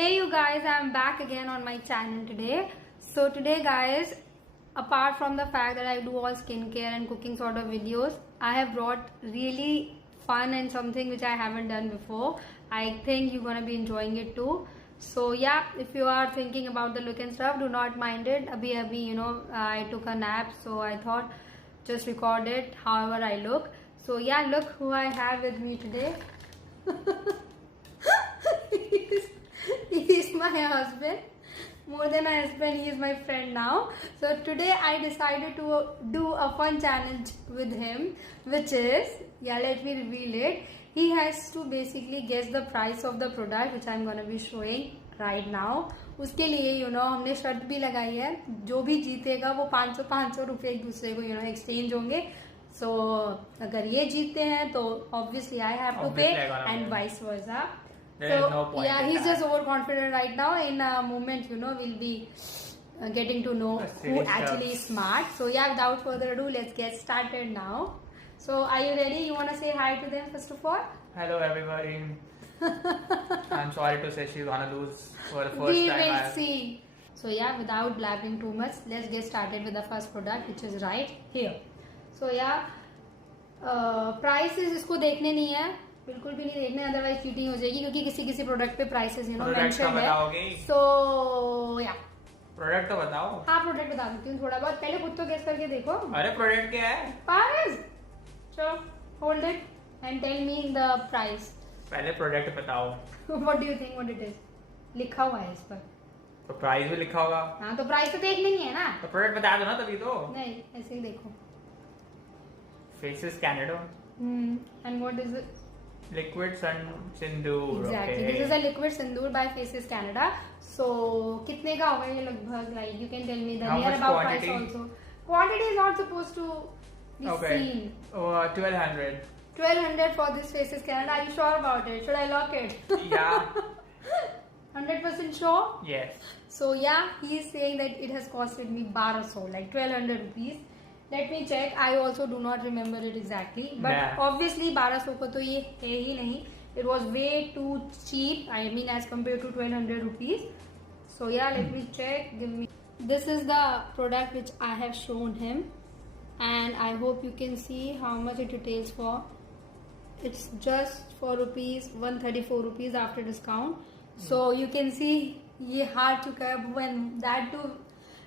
Hey you guys, I'm back again on my channel today. So today guys, apart from the fact that I do all skincare and cooking sort of videos, I have brought really fun and something which I haven't done before. I think you're gonna be enjoying it too. So yeah, if you are thinking about the look and stuff, do not mind it. I took a nap, so I thought just record it however I look. So yeah, look who I have with me today. He is my husband. More than a husband, he is my friend now. So today I decided to do a fun challenge with him, which is, let me reveal it. He has to basically guess the price of the product which I'm gonna be showing right now. उसके लिए हमने शर्त भी लगाई है, जो भी जीतेगा वो 500 रुपए एक दूसरे को एक्सचेंज होंगे. So अगर ये जीतते हैं तो obviously I have to pay and vice versa. He's just overconfident right now. In a moment, we'll be getting to know who actually is smart. So without further ado, let's get started now. So are you ready? You want to say hi to them first of all? Hello everybody. I'm sorry to say she's gonna lose for the first time. We will see. So without blabbering too much, let's get started with the first product, which is right here. So prices इसको देखने नहीं है, बिल्कुल भी नहीं देखने, otherwise cheating हो जाएगी क्योंकि किसी प्रोडक्ट पे प्राइसेस मेंशन है. सो प्रोडक्ट तो बताओ. हाँ, प्रोडक्ट बता देती हूँ थोड़ा बहुत. पहले खुद तो गेस करके देखो. अरे प्रोडक्ट क्या है? पारस, चलो hold it and tell me the price. पहले प्रोडक्ट बताओ. What do you think what it is? लिखा हुआ है इस पर. तो प्राइस भी लिखा होगा. हाँ, तो प्राइस तो देखनी ही है ना. तो प्रोडक्ट बता दो ना तभी तो. नहीं, ऐसे ही देखो. Faces Canada. And what is it? Liquid Sun Sindoor. Exactly. Okay. This is a Liquid Sindoor by Faces Canada. So कितने का होगा ये लगभग? Like you can tell me the near about price also. Quantity is not supposed to be seen. 1200. 1200 for this Faces Canada. Are you sure about it? Should I lock it? Yeah. 100% sure? Yes. So he is saying that it has costed me 1200, like 1200 rupees. Let me check. I also do not remember it exactly. But obviously 1200 को तो ये है ही नहीं. It was way too cheap. I mean as compared to 1200 rupees. So let me check. This is the product which I have shown him. And I hope you can see how much it retails for. It's just for rupees 134 rupees after discount. So you can see ये हार चुका है when that too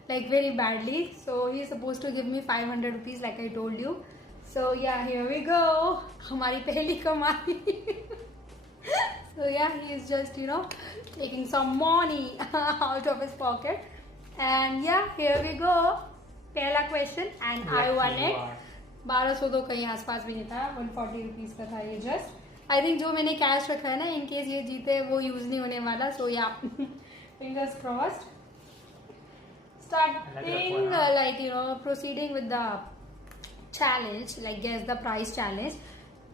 like very badly. So he's supposed to give me 500 rupees like I told you. So here we go. हमारी पहली कमाई. So he is just taking some money out of his pocket. And here we go. पहला question and I won it. 1200 तो कहीं आसपास भी नहीं था. 140 rupees का था ये just. I think जो मैंने कैश रखा है ना, in case ये जीते वो यूज नहीं होने वाला. So fingers crossed. Starting proceeding with the challenge, like guess the price challenge.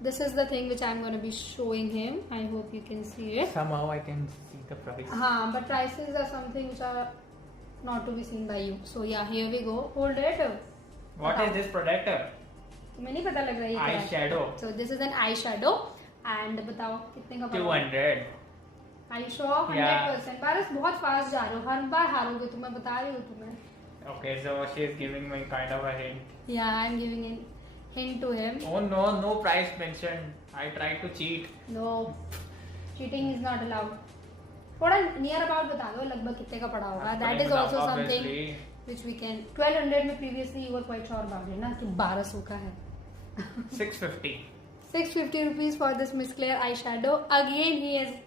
This is the thing which I'm going to be showing him. I hope you can see it. Somehow I can see the price. But prices are something which are not to be seen by you. So here we go. Hold it. What is this product? तुम्हें नहीं पता लग रहा है? Eyeshadow. So this is an eyeshadow. And बताओ कितने का पड़ा? 200. Are you sure? 100%. पारस बहुत फास्ट जा रहे हो, हर बार हारोगे तुम, मैं बता रही हूँ तुम्हें. Okay, so she is giving me kind of a hint. Yeah, I'm giving a hint to him. Oh no price mentioned. I tried to cheat. No, cheating is not allowed. थोड़ा near about बता दो लगभग कितने का पड़ा होगा. That is also something which we can. 1200 में previously you were quite sure about it ना कि 1200 का है. 650. 650 rupees for this Miss Claire eyeshadow. Again he has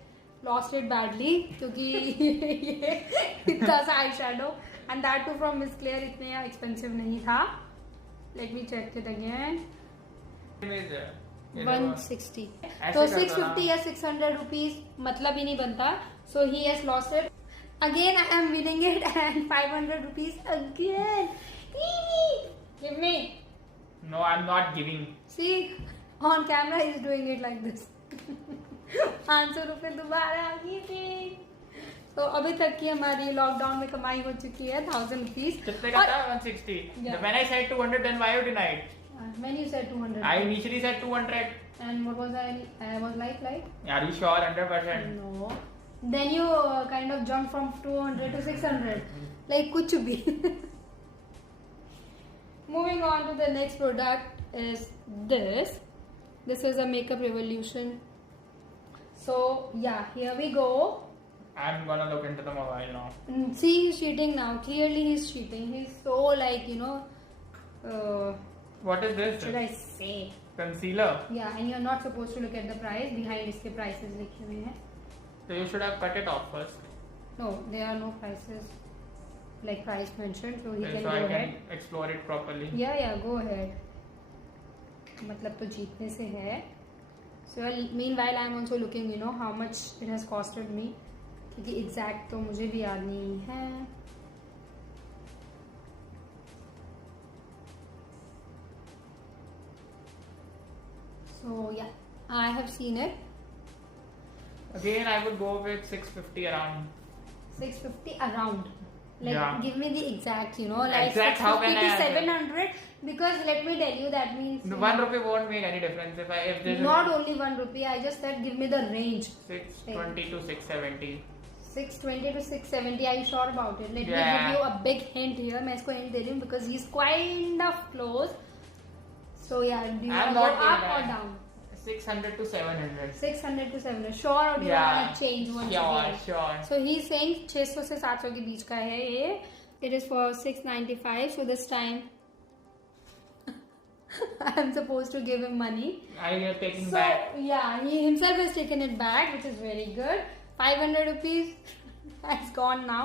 lost it badly क्योंकि ये इतना सा eye shadow and that too from Miss Claire इतने expensive नहीं था. Let me check it again. 160. तो 650 या 600 rupees मतलब ही नहीं बनता. So he has lost it. Again I am winning it and 500 rupees again. Give me. No, I'm not giving. See, on camera he is doing it like this. 500 रुपए दोबारा की थी. तो अभी तक की हमारी लॉकडाउन में कमाई हो चुकी है 1000 रुपीज. कितने का था? 160. When I said 200, then why you denied? When you said 200. I initially said 200. And what was I was like? Are you sure 100%? No. Then you kind of jump from 200 to 600. Like kuch bhi. Moving on to the next product is this. This is a Makeup Revolution. So yeah, here we go. I'm gonna look into the mobile now. See, he's cheating now. Clearly he's cheating. He's so like, What is this? should I say? Concealer. Yeah, and you're not supposed to look at the price. Behind इसके prices लिखे हुए हैं. So you should have cut it off first. No, there are no prices like price mentioned, so he Okay, can so go I ahead. can explore it properly. Yeah, go ahead. मतलब तो जीतने से है. So meanwhile I am also looking, how much it has costed me. क्योंकि exact तो मुझे भी याद नहीं है. So yeah, I have seen it. Again, I would go with 650 around. 650 around. Like, Yeah. give me the exact, like Exact, how can 650 I to have it? 700. Because let me tell you, that means No, 1 rupee won't make any difference if there's not only 1 rupee. I just said give me the range. 620 to 670. 620 to 670. Are you sure about it? Let me Yeah. give you a big hint here. मैं इसको hint दे रही हूँ because he's kind of close. So yeah, do you want I'm to go not up doing or that. down? 600 to 700. 600 to 700. Sure, or do you want to change once again? Sure. So he's saying 600 से 700 के बीच का है ये. It is for 695. So this time I'm supposed to give him money. You're taking So back. yeah, he himself has taken it back, which is very good. 500 rupees has gone now.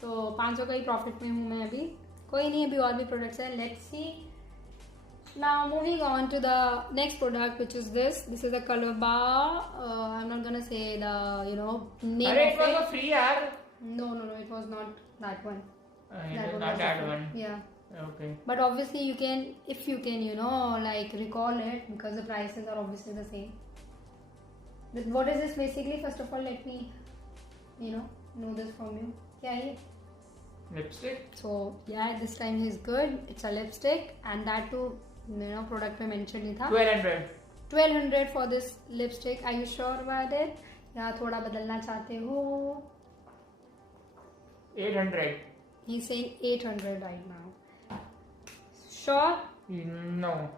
So 500 का ही profit में हूँ मैं अभी. कोई नहीं, अभी और भी products हैं. Let's see. Now moving on to the next product, which is this. This is a color bar. I'm not gonna say the name Arey, of it was it. a free yaar. No, it was not that one. It That is one not was that different. one. Yeah. Okay. But obviously you can, if you can, like recall it, because the prices are obviously the same. What is this basically? First of all, let me, know this from you. क्या है ये? Lipstick? So yeah, this time he's good. It's a lipstick, and that too, product में mention नहीं था. 1200. 1200 for this lipstick. Are you sure about it? या थोड़ा बदलना चाहते हो? 800. He's saying 800 right now. Sure? No.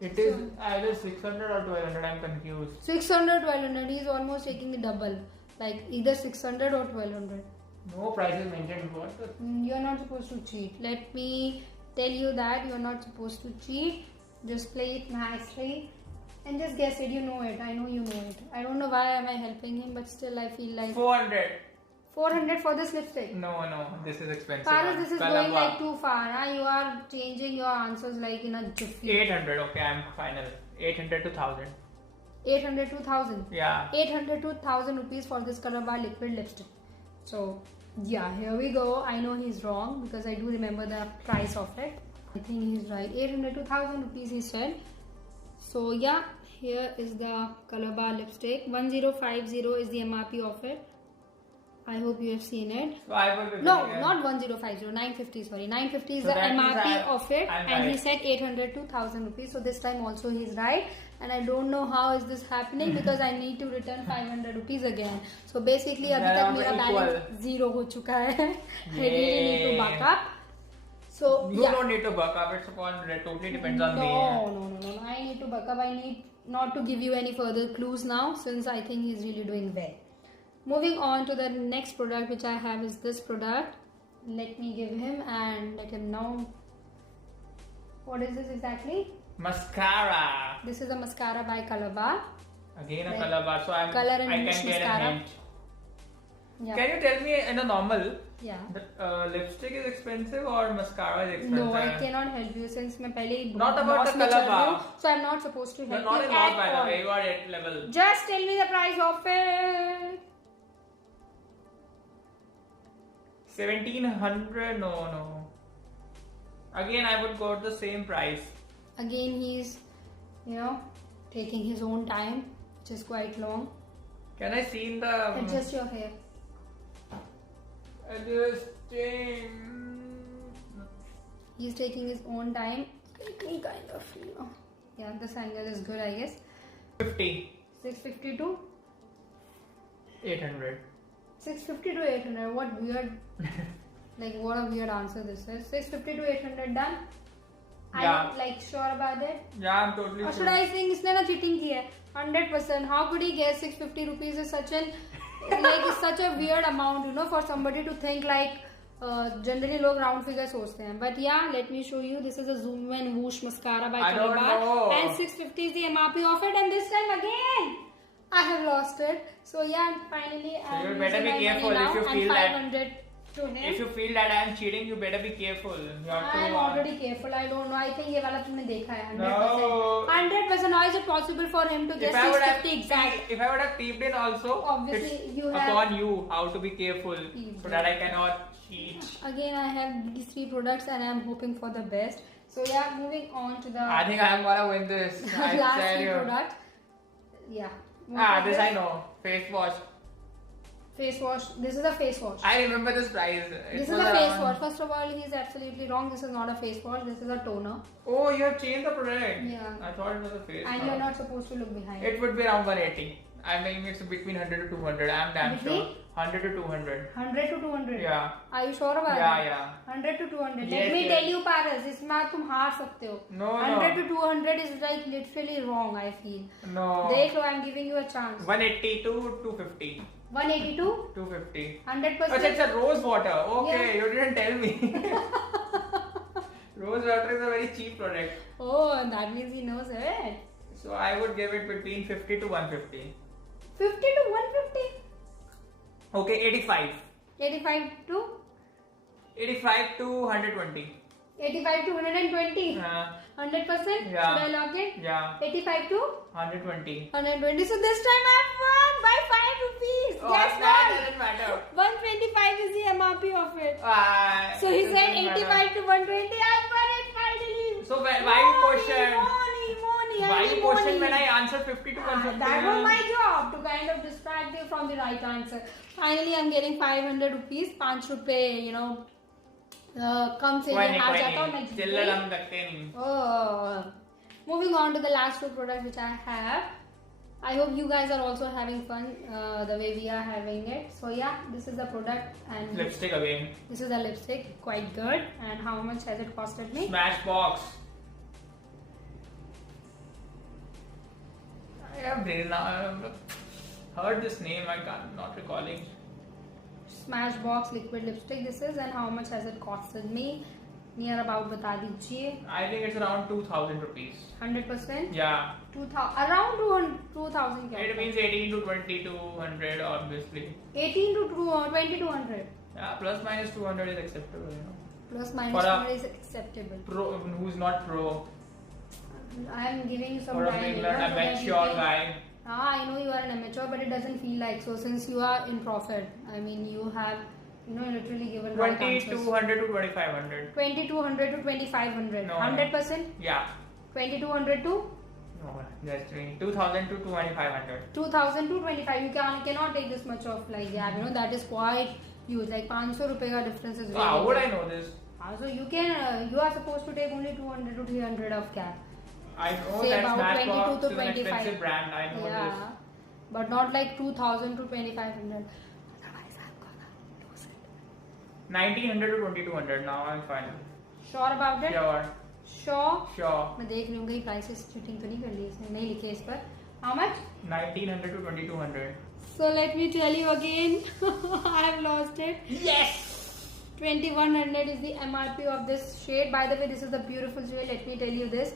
It is either 600 or 1200. I'm confused. 600, 1200. He's almost taking the double. Like either 600 or 1200. No price is mentioned. What? You're not supposed to cheat. Let me tell you that you're not supposed to cheat. Just play it nicely. And just guess it. You know it. I know you know it. I don't know why am I helping him, but still I feel like 400. 400 for this lipstick. No. This is expensive. Paras, this is Kalaba. going like too far. Huh? You are changing your answers like in a jiffy. 800. Okay, I'm final. 800 to 1000. 800 to 1000. Yeah. 800 to 1000 rupees for this color bar liquid lipstick. So yeah, here we go. I know he's wrong because I do remember the price of it. I think he's right. 800 to 1000 rupees he said. So yeah, here is the color bar lipstick. 1050 is the MRP of it. I hope you have seen it. So I will be No, bidding it. not 1050, 950, sorry. 950 is So the that means MRP of it, I'm and he right. said 800 to 1000 rupees. So this time also he's right, and I don't know how is this happening because I need to return 500 rupees again. So basically अभी तक मेरा balance zero हो चुका है. I really need to buck up. So You yeah. don't need to buck up. It's upon. It totally depends on me. No. I need to buck up. I need not to give you any further clues now since I think he's really doing well. Moving on to the next product which I have is this product. Let me give him and let him know. What is this exactly? Mascara. This is a mascara by Colorbar. Again a Like color bar. So I color and can niche get mascara. a hint. Yeah. Can you tell me in a normal Yeah. that lipstick is expensive or mascara is expensive? No, I cannot help you since मैं पहले ही Not about loss the में color चल रही हूँ, bar. so I'm not supposed to You're help not you in loss at by the all. way. You are at level. Just tell me the price of it. 1700. No. Again, I would go to the same price. Again, he's, taking his own time, which is quite long. Can I see in the Adjust your hair. adjusting? He's taking his own time. Let me kind of, Yeah, this angle is good, I guess. 50. 652. 800. 650 to 800. What weird, like what a weird answer this is. 650 to 800 done. Are Yeah. you like sure about it? Yeah, I'm totally Or sure. should I think इसने ना cheating की है? 100%. How could he guess 650 rupees is such an like it's such a weird amount, you know, for somebody to think like. Generally लोग round figure सोचते हैं, but yeah, let me show you. This is a Zoom and Whoosh mascara by I don't Calabar, know. and 650 is the MRP of it, and this time again I have lost it. So yeah, finally So you I'm better be using my careful money if you now, feel and that- 500 to him. If you feel that I am cheating, you better be careful. You have to. I'm already careful. I don't know. I think ये वाला तुमने देखा है 100%. No. 100%. How is it possible for him to guess If I would have 650 exact? if I would have peeped in also, Obviously, it's you have upon you how to be careful peeped so that I cannot cheat. Again, I have these 3 products and I'm hoping for the best. So yeah, moving on to the I think I'm gonna win this. I last tell 3 you. products. Yeah. This I know. Face wash. Face wash. This is a face wash. I remember this price. This is a face wash. First of all, he's absolutely wrong. This is not a face wash. This is a toner. Oh, you have changed the product. Yeah. I thought it was a face. And wash. you're not supposed to look behind. It would be around 180. I mean, it's between 100 to 200. I'm damn Between? sure. 100 to 200. 100 to 200. Yeah. Are you sure about Yeah, it? yeah. 100 to 200. Yes, Let me yes. tell you, Paras, इसमें तुम हार सकते हो. No, 100 no. to 200 is like literally wrong. I feel. No. देख लो, I'm giving you a chance. 180 to 250. 182. 250. 100%. Oh, it's a rose water. Okay, Yeah. you didn't tell me. Rose water is a very cheap product. Oh, that means he knows it. So I would give it between 50 to 150. 50 to 150. Okay, 85. 85 to 85 to 120. 85 to 120. 100%. Yeah. Should I lock it? Yeah. 85 to 120. 120. So this time I've won by 5 rupees. Oh, Guess that what? doesn't matter. 125 is the MRP of it. So he It said doesn't 85 matter. to 120. I won it finally. So why you question? Money. Why you question when I answered 50 to 150? That was my job to kind of distract you from the right answer. Finally, I'm getting 500 rupees. 5 रुपए, you know, कम से ये हार जाता हूँ मैं जीत चिल्लर गई. हम रखते नहीं. Oh. Moving on to the last 2 products which I have. I hope you guys are also having fun the way we are having it. So yeah, this is the product and Lipstick again. this is the lipstick, quite good. And how much has it costed me? Smashbox. I have heard this name. I can't not recalling. Smashbox liquid lipstick this is, and how much has it costed me? Near about बता दीजिए. I think it's around 2,000 rupees. 100%. Yeah. 2000 around 2000 क्या It होता है? means 18 to 2200 obviously. 18 to 2200. Yeah, plus minus 200 is acceptable, you know. Plus minus For a- 200 is acceptable. Pro who's not pro I am giving you some or a time. big you know, so that you amateur can- guy. I know you are an amateur, but it doesn't feel like so since you are in profit. I mean, you have, you know, literally given right answers. 2200 to 2500. 2200 to 2500. No. 100%. Yeah. 2200 to No, that's doing 2000 to 2500. 2000 to 25. You cannot take this much of like gap. You know that is quite huge. Like 500 रुपए का difference is. So how would I know this? So you can you are supposed to take only 200 to 300 of gap. I know Say that about 22 Smashbox to is an 25. expensive brand. I know Yeah, this. but not like 2000 to 2500. Otherwise, I'm gonna lose it. 1900 to 2200. Now I'm fine. Sure about it? Sure. Sure. Sure. मैं देख रही हूँ कहीं prices cheating तो नहीं कर ली इसने, नहीं लिखे इस पर. How much? 1900 to 2200. So let me tell you again. I have lost it. Yes. 2100 is the MRP of this shade. By the way, this is the beautiful shade. Let me tell you this.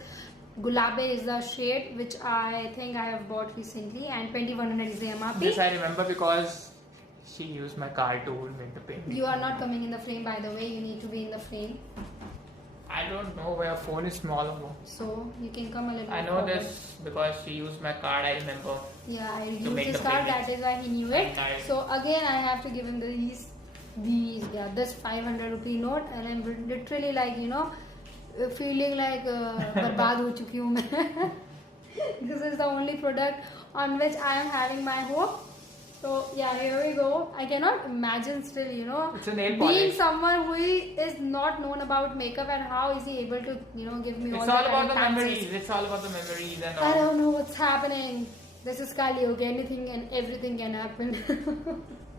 Gulabe is the shade which I think I have bought recently, and 2100 is the MRP. This I remember because she used my card to make the payment. You are not coming in the frame, by the way. You need to be in the frame. I don't know where phone is small or no. So you can come a little. I bit know forward. this because she used my card. I remember. Yeah, I to used make his the card. payment. That is why he knew it. Right. So again, I have to give him this 500 rupee note, and I'm literally like, you know, feeling like बर्बाद हो चुकी हूँ मैं. This is the only product on which I am having my hope. So yeah, here we go. I cannot imagine still, you know, It's a nail being polish. someone who is not known about makeup, and how is he able to, you know, give me It's all all the about the correct answers. memories. It's all about the memories and I all. don't know what's happening. This is Kali, okay? Anything and everything can happen.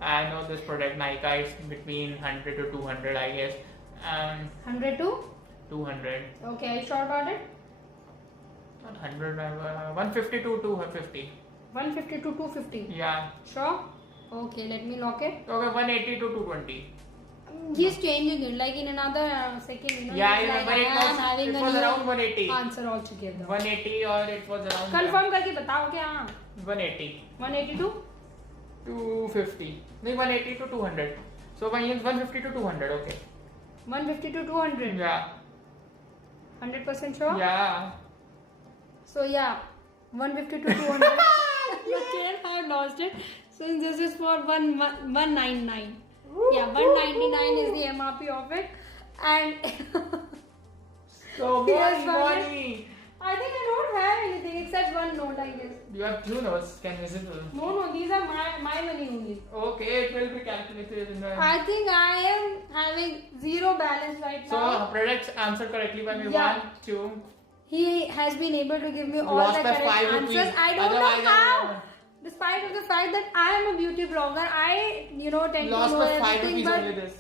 I know this product Nykaa is between 100 to 200, I guess. 100 to 200. Okay, are you sure about it? Not 100. 150 to 250. 150 to 250. Yeah. Sure. Okay, let me lock it. Okay, 180 to 220. He's changing it like in another second. You know, Yeah, I he's remember like, it I am having was a new around 180. answer altogether. 180 or it was around. Confirm करके बताओ क्या? 180. 180 to 250. No, 180 to 200. So 150 to 200. Okay. 150 to 200. Yeah. 100% sure? Yeah. So yeah, 150 to 200. Again, I have lost it. So this is for 199. Yeah, 199 is the MRP of it, and So Yes, money. I think I don't have anything except one note, I guess. You have 2 notes. Can visible. No, these are my money only. Okay, it will be calculated in the. I think I am having zero balance right So now. products answered correctly by me. Yeah. 1, 2. He has been able to give me all Lost the by correct 5 answers. rupees. I don't Otherwise, know I how. don't know. Despite of the fact that I am a beauty blogger, I tend Lost to know by 5 everything, rupees but only this.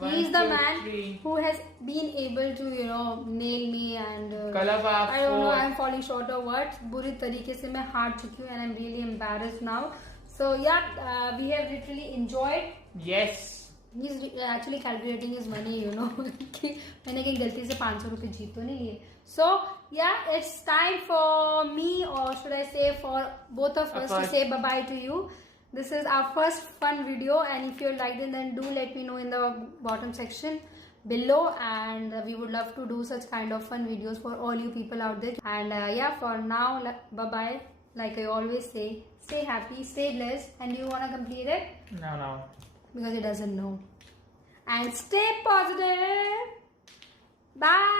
he is the 1, 2, man 3. who has been able to nail me and Kalaba, I don't know, 4. I'm falling short of words. बुरी तरीके से मैं हार चुकी हूँ and I'm really embarrassed now. So yeah, we have literally enjoyed. Yes. He's actually calculating his money, कि मैंने कहीं गलती से 500 रुपए जीत तो नहीं लिए. So yeah, it's time for me, or should I say for both of us, to say bye bye to you. This is our first fun video, and if you liked it, then do let me know in the bottom section below, and we would love to do such kind of fun videos for all you people out there. And yeah, for now, bye bye. Like I always say, stay happy, stay blessed, and you wanna complete it? No. Because it doesn't know. And stay positive. Bye.